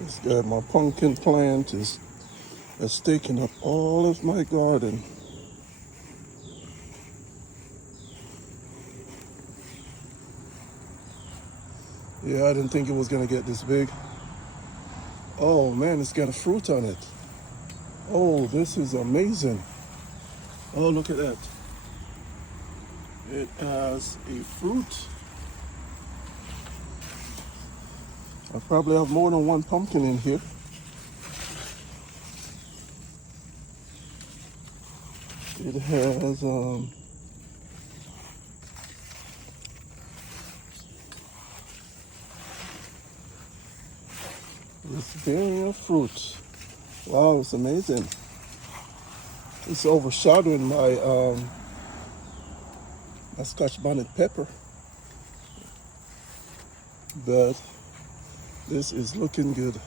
This guy, my pumpkin plant has taken up all of my garden. Yeah, I didn't think it was gonna get this big. Oh man, it's got a fruit on it. Oh, this is amazing. Oh, look at that. It has a fruit. I probably have more than one pumpkin in here. It has it's bearing a fruit. Wow, it's amazing. It's overshadowing my Scotch bonnet pepper, but this is looking good.